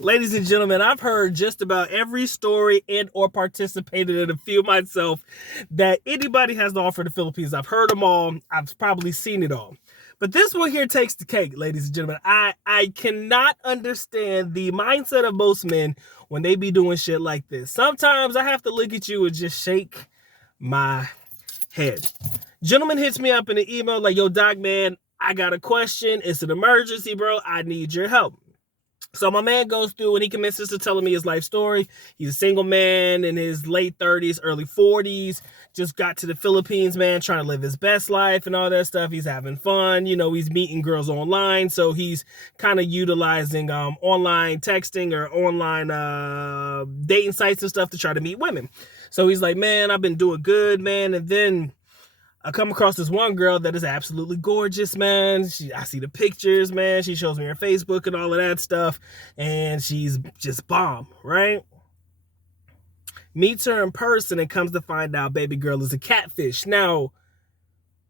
Ladies and gentlemen, I've heard just about every story and or participated in a few myself that anybody has to offer the Philippines. I've heard them all. I've probably seen it all. But this one here takes the cake, ladies and gentlemen. I cannot understand the mindset of most men when they be doing shit like this. Sometimes I have to look at you and just shake my head. Gentleman hits me up in an email like, yo, doc, man, I got a question. It's an emergency, bro. I need your help. So my man goes through and he commences to telling me his life story. He's a single man in his late 30s, early 40s. Just got to the Philippines, man, trying to live his best life and all that stuff. He's having fun. You know, he's meeting girls online. So he's kind of utilizing online texting or online dating sites and stuff to try to meet women. So he's like, man, I've been doing good, man. And then I come across this one girl that is absolutely gorgeous, man. I see the pictures, man. She shows me her Facebook and all of that stuff. And she's just bomb, right? Meets her in person and comes to find out baby girl is a catfish. Now,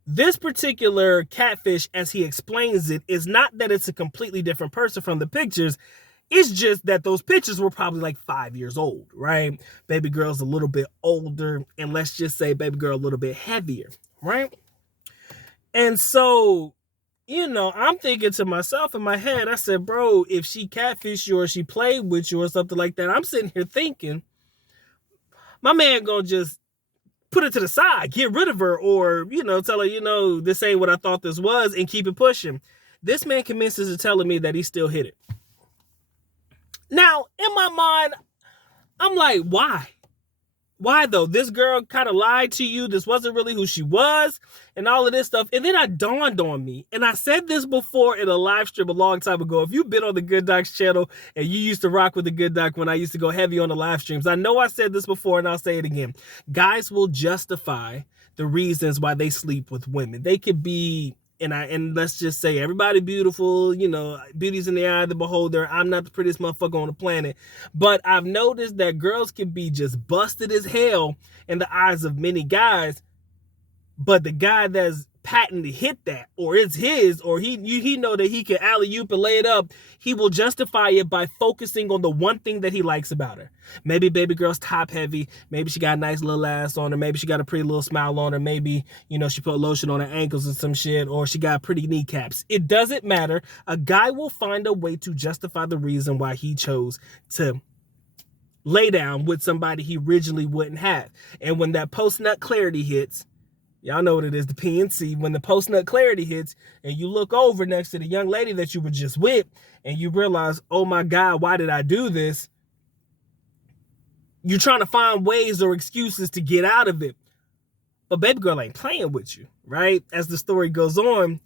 this particular catfish, as he explains it, is not that it's a completely different person from the pictures. It's just that those pictures were probably like 5 years old, right? Baby girl's a little bit older, and let's just say baby girl a little bit heavier, right? And so, you know, I'm thinking to myself in my head, I said, bro, if she catfished you or she played with you or something like that, I'm sitting here thinking, my man gonna just put it to the side, get rid of her, or, you know, tell her, you know, this ain't what I thought this was, and keep it pushing. This man commences to telling me that he still hit it. Now, in my mind, I'm like, why? Why though? This girl kind of lied to you. This wasn't really who she was and all of this stuff. And then it dawned on me. And I said this before in a live stream a long time ago. If you've been on the Good Doc's channel and you used to rock with the Good Doc when I used to go heavy on the live streams, I know I said this before and I'll say it again. Guys will justify the reasons why they sleep with women. They could be... And let's just say everybody beautiful, you know, beauty's in the eye of the beholder. I'm not the prettiest motherfucker on the planet. But I've noticed that girls can be just busted as hell in the eyes of many guys. But the guy that's patently hit that, or it's his, or he know that he can alley-oop and lay it up, he will justify it by focusing on the one thing that he likes about her. Maybe baby girl's top heavy. Maybe she got a nice little ass on her. Maybe she got a pretty little smile on her. Maybe, you know, she put lotion on her ankles and some shit, or she got pretty kneecaps. It doesn't matter. A guy will find a way to justify the reason why he chose to lay down with somebody he originally wouldn't have. And when that post-nut clarity hits, y'all know what it is, the PNC. When the post-nut clarity hits and you look over next to the young lady that you were just with and you realize, oh my God, why did I do this? You're trying to find ways or excuses to get out of it. But baby girl ain't playing with you, right? As the story goes on,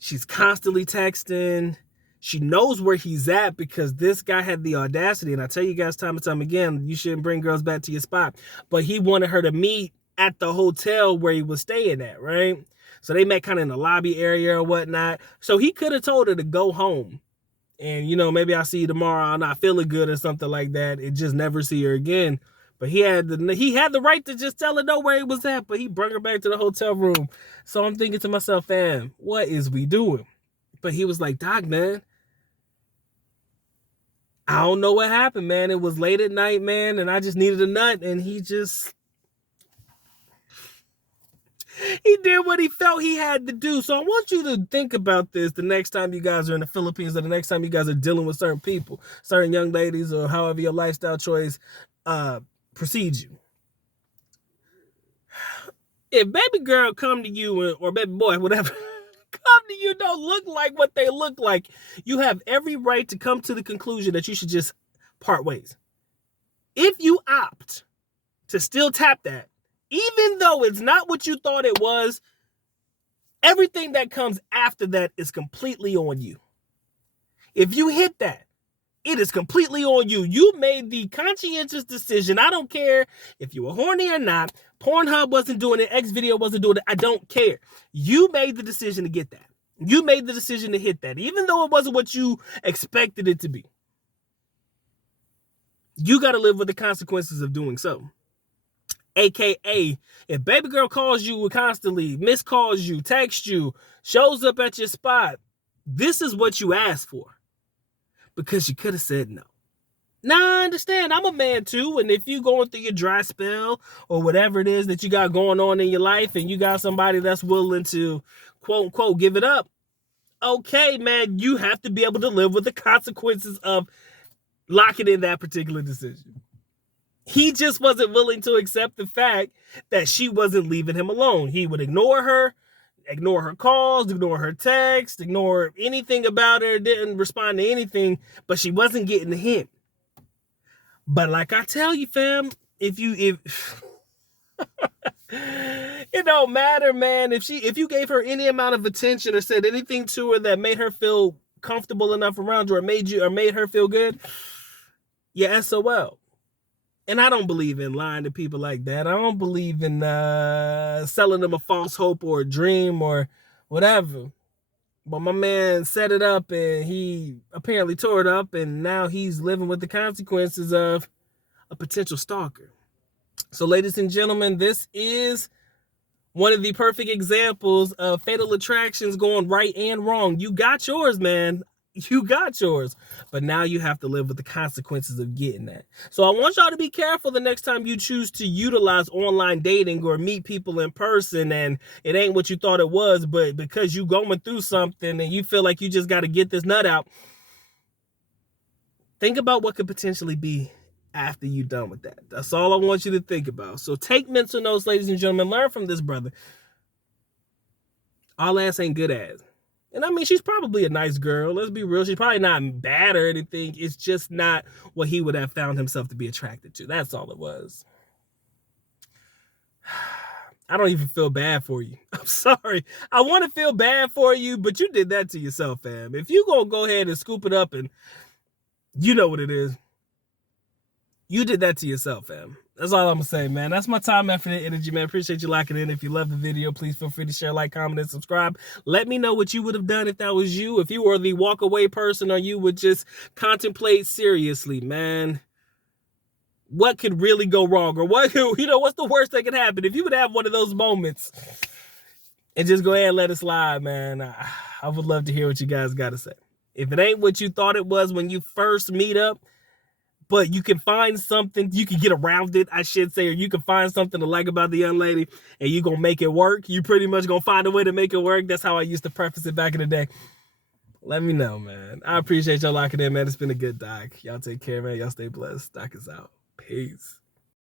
she's constantly texting. She knows where he's at because this guy had the audacity. And I tell you guys time and time again, you shouldn't bring girls back to your spot. But he wanted her to meet at the hotel where he was staying at, right? So they met kind of in the lobby area or whatnot. So he could have told her to go home. And, you know, maybe I'll see you tomorrow. I'm not feeling good or something like that. And just never see her again. But he had the right to just tell her know where he was at. But he brought her back to the hotel room. So I'm thinking to myself, fam, what is we doing? But he was like, Doc, man, I don't know what happened, man. It was late at night, man. And I just needed a nut. And he did what he felt he had to do. So I want you to think about this the next time you guys are in the Philippines or the next time you guys are dealing with certain people, certain young ladies, or however your lifestyle choice precedes you. If baby girl come to you, or baby boy, whatever, come to you, don't look like what they look like, you have every right to come to the conclusion that you should just part ways. If you opt to still tap that, even though it's not what you thought it was, everything that comes after that is completely on you. If you hit that, it is completely on you. You made the conscientious decision. I don't care if you were horny or not. Pornhub wasn't doing it. Xvideo wasn't doing it. I don't care. You made the decision to get that. You made the decision to hit that, even though it wasn't what you expected it to be. You got to live with the consequences of doing so. AKA, if baby girl calls you constantly, miscalls you, texts you, shows up at your spot, this is what you asked for. because you could have said no. Now, I understand. I'm a man too. And if you going through your dry spell or whatever it is that you got going on in your life and you got somebody that's willing to, quote unquote, give it up, okay, man, you have to be able to live with the consequences of locking in that particular decision. He just wasn't willing to accept the fact that she wasn't leaving him alone. He would ignore her calls, ignore her texts, ignore anything about her, didn't respond to anything, but she wasn't getting the hint. But like I tell you, fam, if it don't matter, man. If you gave her any amount of attention or said anything to her that made her feel comfortable enough around you or made her feel good, yeah, SOL. And I don't believe in lying to people like that. I don't believe in selling them a false hope or a dream or whatever. But my man set it up and he apparently tore it up, and now he's living with the consequences of a potential stalker. So, ladies and gentlemen, this is one of the perfect examples of fatal attractions going right and wrong. You got yours, man. You got yours. But now you have to live with the consequences of getting that. So I want y'all to be careful the next time you choose to utilize online dating or meet people in person and it ain't what you thought it was, but because you going through something and you feel like you just got to get this nut out, think about what could potentially be after you're done with that. That's all I want you to think about. So take mental notes, ladies and gentlemen. Learn from this brother. All ass ain't good ass. And I mean, she's probably a nice girl. Let's be real. She's probably not bad or anything. It's just not what he would have found himself to be attracted to. That's all it was. I don't even feel bad for you. I'm sorry. I want to feel bad for you, but you did that to yourself, fam. If you gonna go ahead and scoop it up and you know what it is, you did that to yourself, fam. That's all I'm going to say, man. That's my time, effort, and energy, man. Appreciate you locking in. If you love the video, please feel free to share, like, comment, and subscribe. Let me know what you would have done if that was you. If you were the walk-away person or you would just contemplate seriously, man. What could really go wrong? Or what's the worst that could happen? If you would have one of those moments and just go ahead and let it slide, man, I would love to hear what you guys got to say. If it ain't what you thought it was when you first meet up, but you can find something, you can get around it, I should say, or you can find something to like about the young lady and you're going to make it work. You pretty much going to find a way to make it work. That's how I used to preface it back in the day. Let me know, man. I appreciate y'all locking in, man. It's been a good doc. Y'all take care, man. Y'all stay blessed. Doc is out. Peace.